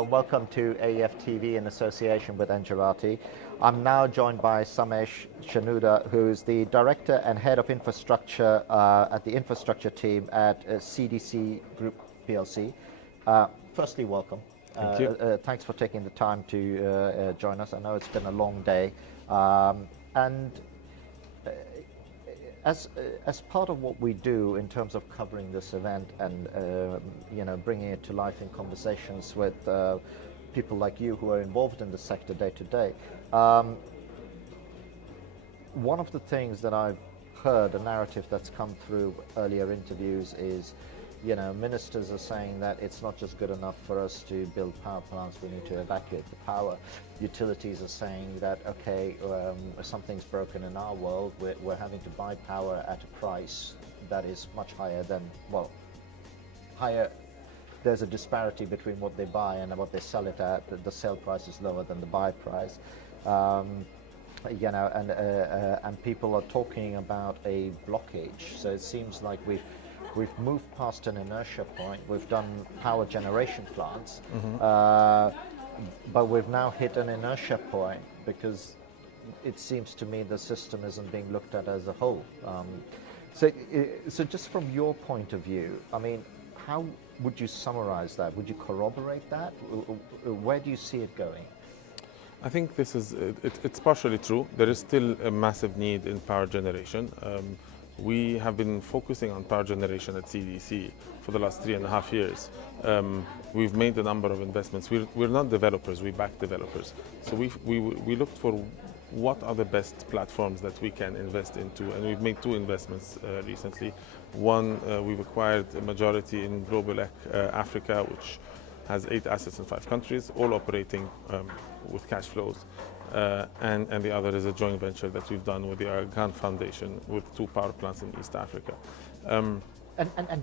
Welcome to AEF TV in association with Engerati. I'm now joined by Sameh Shenouda, who's the Director and Head of Infrastructure at the Infrastructure team at CDC Group PLC. Firstly, welcome. Thank you. Thanks for taking the time to join us. I know it's been a long day. As part of what we do in terms of covering this event and bringing it to life in conversations with people like you who are involved in the sector day to day, one of the things that I've heard, a narrative that's come through earlier interviews is, ministers are saying that it's not just good enough for us to build power plants, we need to evacuate the power. Utilities are saying that, okay, something's broken in our world, we're having to buy power at a price that is much higher than, higher. There's a disparity between what they buy and what they sell it at. The sale price is lower than the buy price. And people are talking about a blockage. So it seems like we've moved past an inertia point. We've done power generation plants, but we've now hit an inertia point because it seems to me the system isn't being looked at as a whole. So just from your point of view, I mean, how would you summarize that? Would you corroborate that? Where do you see it going? I think this is, it's partially true. There is still a massive need in power generation. We have been focusing on power generation at CDC for the last 3.5 years. We've made a number of investments. We're not developers, we back developers. So we looked for what are the best platforms that we can invest into, and we've made 2 investments recently. One, we've acquired a majority in Global Africa, which has 8 assets in 5 countries, all operating with cash flows. And the other is a joint venture that we've done with the Argan Foundation with 2 power plants in East Africa. And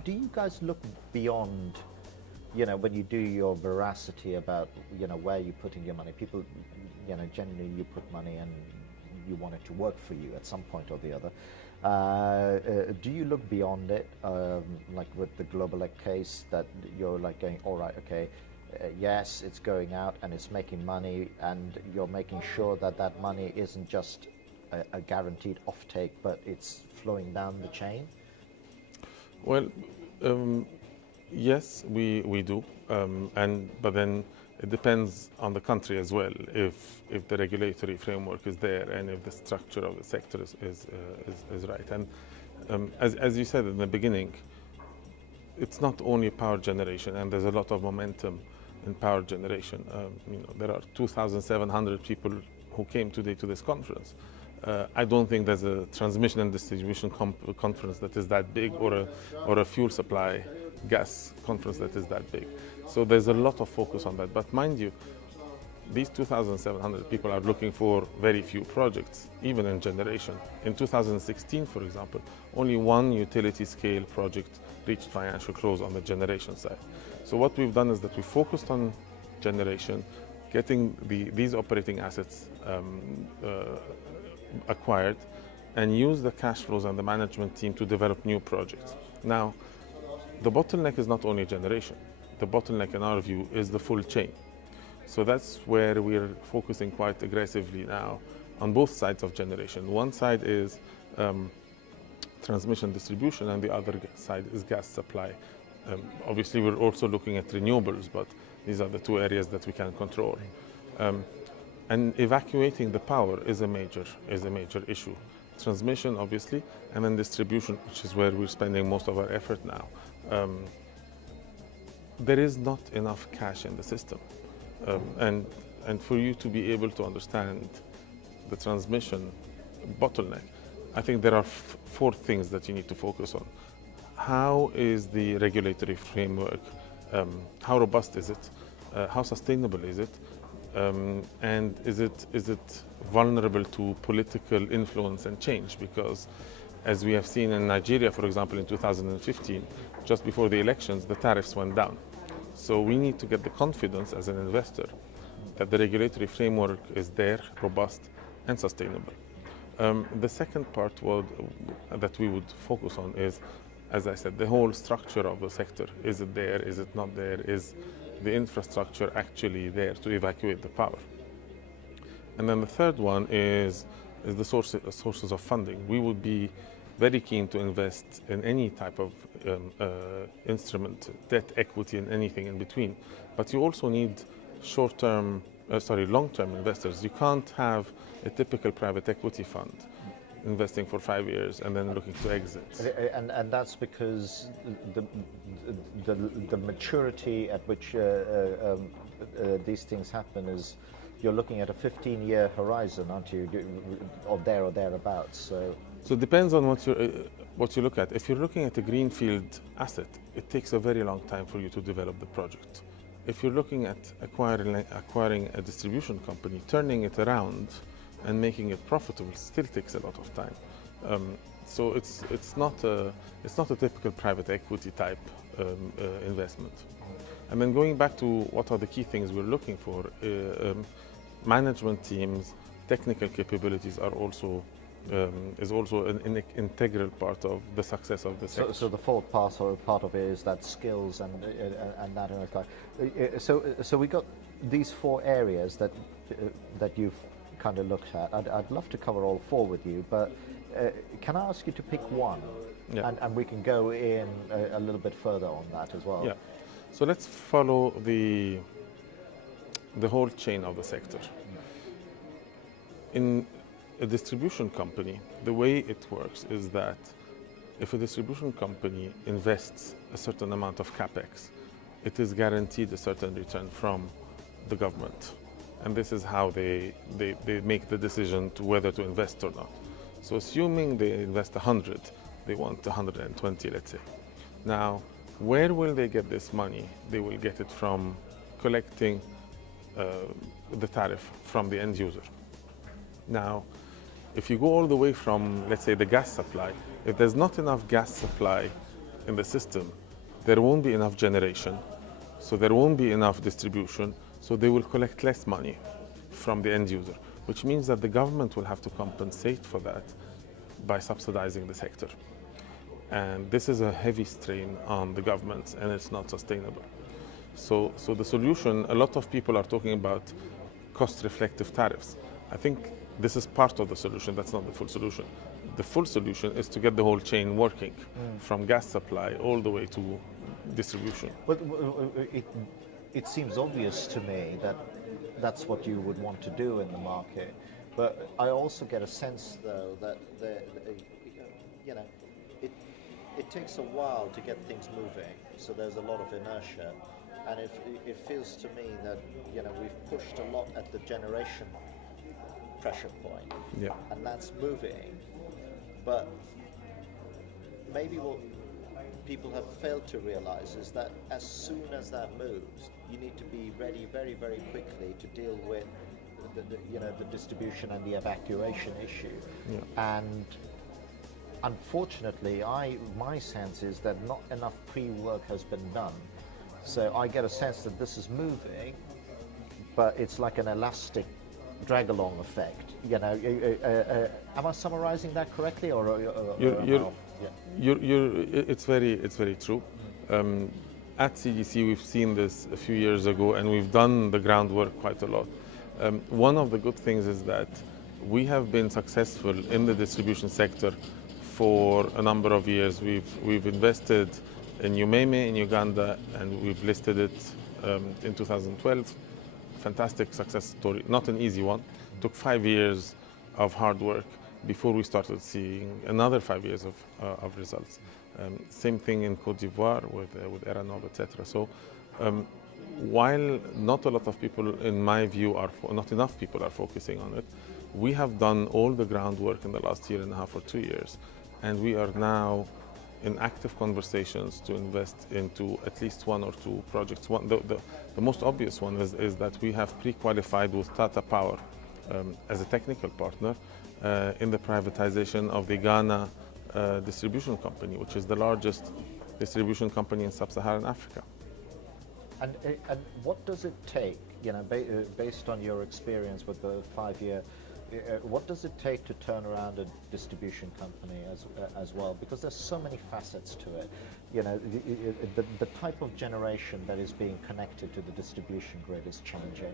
do you guys look beyond, when you do your veracity about, where you're putting your money? People, generally you put money and you want it to work for you at some point or the other. Do you look beyond it, like with the Global case, that you're like going, all right, okay, yes, it's going out and it's making money, and you're making sure that that money isn't just a guaranteed offtake, but it's flowing down the chain? Well, yes, we do, but then it depends on the country as well. If the regulatory framework is there and if the structure of the sector is right. And as you said in the beginning, it's not only power generation, and there's a lot of momentum in power generation. There are 2,700 people who came today to this conference. I don't think there's a transmission and distribution conference that is that big, or a fuel supply gas conference that is that big. So there's a lot of focus on that. But mind you, these 2,700 people are looking for very few projects, even in generation. In 2016, for example, only 1 utility scale project reached financial close on the generation side. So what we've done is that we focused on generation, getting these operating assets acquired, and use the cash flows and the management team to develop new projects. Now, the bottleneck is not only generation. The bottleneck, in our view, is the full chain. So that's where we're focusing quite aggressively now on both sides of generation. One side is transmission distribution, and the other side is gas supply. Obviously, we're also looking at renewables, but these are the 2 areas that we can control. And evacuating the power is a major issue. Transmission, obviously, and then distribution, which is where we're spending most of our effort now. There is not enough cash in the system. And for you to be able to understand the transmission bottleneck, I think there are 4 things that you need to focus on. How is the regulatory framework? How robust is it? How sustainable is it? And is it vulnerable to political influence and change? Because as we have seen in Nigeria, for example, in 2015, just before the elections, the tariffs went down. So we need to get the confidence as an investor that the regulatory framework is there, robust and sustainable. The second part that we would focus on is, as I said, the whole structure of the sector. Is it there? Is it not there? the infrastructure actually there to evacuate the power. And then the third one is the sources of funding. We would be very keen to invest in any type of instrument, debt, equity, and anything in between. But you also need long-term investors. You can't have a typical private equity fund investing for 5 years and then looking to exit. And that's because the maturity at which these things happen is, you're looking at a 15-year horizon, aren't you? Or thereabouts. So it depends on what you look at. If you're looking at a greenfield asset, it takes a very long time for you to develop the project. If you're looking at acquiring a distribution company, turning it around and making it profitable still takes a lot of time. So it's not a typical private equity type investment. And then going back to what are the key things we're looking for, management teams, technical capabilities are also an integral part of the success of the sector. So the fourth part of it is that skills and that. So we got these 4 areas that you've kind of looked at. I'd love to cover all 4 with you, but can I ask you to pick one? Yeah. And we can go in a little bit further on that as well. Yeah. So let's follow the whole chain of the sector. In a distribution company, the way it works is that if a distribution company invests a certain amount of capex, it is guaranteed a certain return from the government. And this is how they make the decision to whether to invest or not. So assuming they invest 100, they want 120, let's say. Now, where will they get this money? They will get it from collecting the tariff from the end user. Now, if you go all the way from, let's say, the gas supply, if there's not enough gas supply in the system, there won't be enough generation, so there won't be enough distribution, so they will collect less money from the end user, which means that the government will have to compensate for that by subsidizing the sector. And this is a heavy strain on the government, and it's not sustainable. So the solution, a lot of people are talking about cost-reflective tariffs. I think this is part of the solution. That's not the full solution. The full solution is to get the whole chain working, from gas supply all the way to distribution. But it seems obvious to me that that's what you would want to do in the market. But I also get a sense, though, that it takes a while to get things moving. So there's a lot of inertia, and it feels to me that we've pushed a lot at the generation pressure point, Yeah. and that's moving. But maybe what people have failed to realize is that as soon as that moves, you need to be ready very, very quickly to deal with the distribution and the evacuation issue. Yeah. And unfortunately, my sense is that not enough pre-work has been done. So I get a sense that this is moving, but it's like an elastic drag-along effect. Am I summarizing that correctly, or it's very true. At CDC, we've seen this a few years ago, and we've done the groundwork quite a lot. One of the good things is that we have been successful in the distribution sector for a number of years. We've invested in Umeme in Uganda, and we've listed it in 2012. Fantastic success story, not an easy one. Took 5 years of hard work before we started seeing another 5 years of results. Same thing in Côte d'Ivoire with Eranov, etc. So while not a lot of people, in my view, not enough people are focusing on it, we have done all the groundwork in the last year and a half or 2 years, and we are now in active conversations to invest into at least 1 or 2 projects. The most obvious one is that we have pre-qualified with Tata Power as a technical partner in the privatization of the Ghana distribution company, which is the largest distribution company in sub-Saharan Africa. And what does it take, based on your experience with the 5-year what does it take to turn around a distribution company as well? Because there's so many facets to it. You know, the type of generation that is being connected to the distribution grid is changing.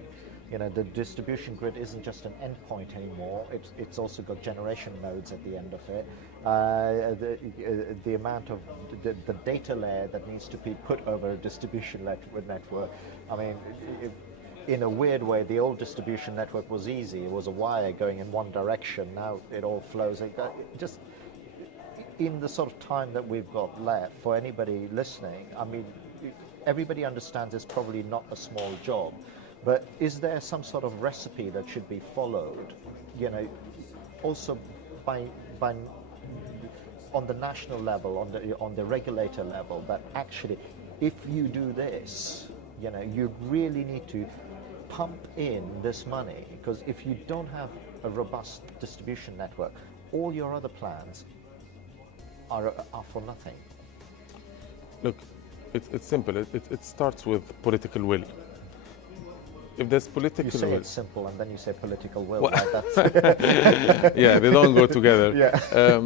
You know, the distribution grid isn't just an endpoint anymore. It's also got generation nodes at the end of it. The amount of the data layer that needs to be put over a distribution network. I mean, in a weird way, the old distribution network was easy. It was a wire going in one direction. Now it all flows. Just in the sort of time that we've got left, for anybody listening, I mean, everybody understands it's probably not a small job, but is there some sort of recipe that should be followed? You know, also by on the national level, on the regulator level, that actually, if you do this, you know, you really need to pump in this money, because if you don't have a robust distribution network, all your other plans are for nothing. Look, it's simple. It starts with political will. If there's political will. You say will, it's simple, and then you say political will. Well, right? That's yeah, they don't go together. Yeah.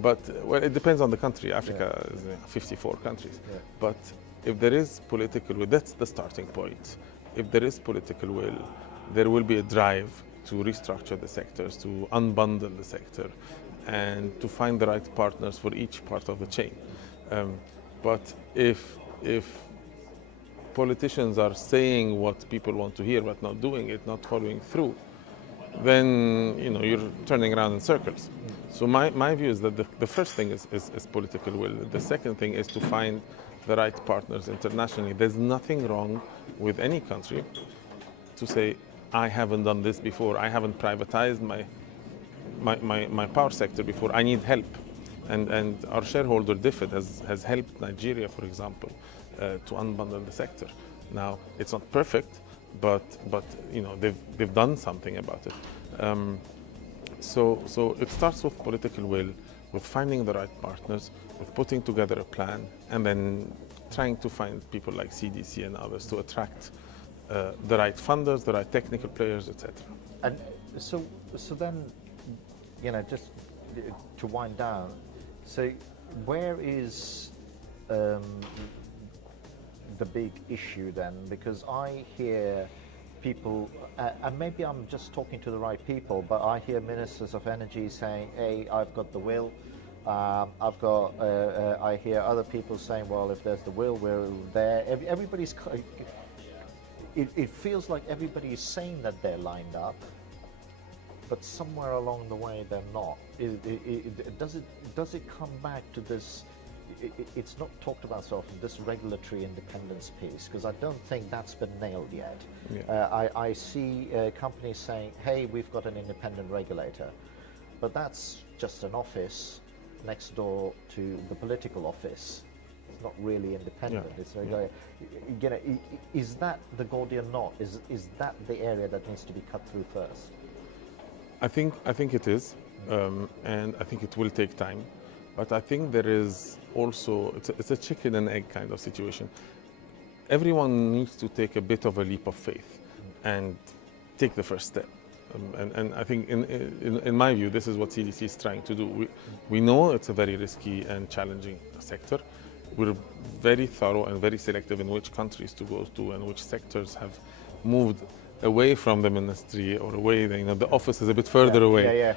But well, it depends on the country. Africa is 54 countries. Yeah. But if there is political will, that's the starting point. If there is political will, there will be a drive to restructure the sectors, to unbundle the sector, and to find the right partners for each part of the chain. But if politicians are saying what people want to hear but not doing it, not following through, then you're turning around in circles. So my view is that the first thing is political will. The second thing is to find the right partners internationally. There's nothing wrong with any country to say, I haven't done this before, I haven't privatized my power sector before, I need help. And our shareholder DFID has helped Nigeria, for example, to unbundle the sector. Now, it's not perfect, but they've done something about it. So it starts with political will, with finding the right partners, with putting together a plan, and then trying to find people like CDC and others to attract the right funders, the right technical players, etc. And so then, just to wind down, so where is the big issue then? Because I hear people, and maybe I'm just talking to the right people, but I hear ministers of energy saying, hey, I've got the will. I hear other people saying, well, if there's the will, we're there. Everybody's, it feels like everybody is saying that they're lined up, but somewhere along the way they're not. Does it come back to this? It's not talked about so often, this regulatory independence piece, because I don't think that's been nailed yet. Yeah. I see companies saying, hey, we've got an independent regulator, but that's just an office next door to the political office. It's not really independent. Yeah. It's is that the Gordian knot? Is that the area that needs to be cut through first? I think it is, and I think it will take time. But I think there is also, it's a chicken and egg kind of situation. Everyone needs to take a bit of a leap of faith and take the first step. And I think in my view, this is what CDC is trying to do. We know it's a very risky and challenging sector. We're very thorough and very selective in which countries to go to and which sectors have moved away from the ministry or away, the office is a bit further away.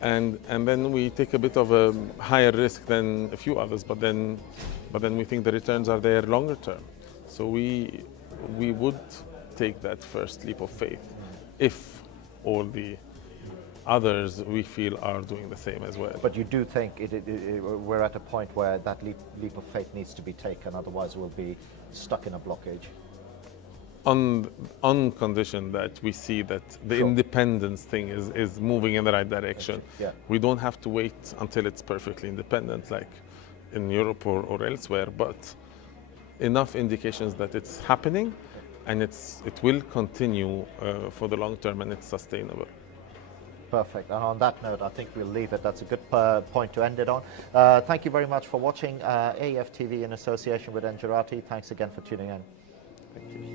And then we take a bit of a higher risk than a few others, but then we think the returns are there longer term. So we would take that first leap of faith if all the others we feel are doing the same as well. But you do think we're at a point where that leap of faith needs to be taken, otherwise we'll be stuck in a blockage? On condition that we see that the independence thing is moving in the right direction. Yeah. We don't have to wait until it's perfectly independent like in Europe or elsewhere, but enough indications that it's happening and it will continue for the long term and it's sustainable. Perfect. And on that note, I think we'll leave it. That's a good point to end it on. Thank you very much for watching AEF TV in association with Engerati. Thanks again for tuning in. Thank you.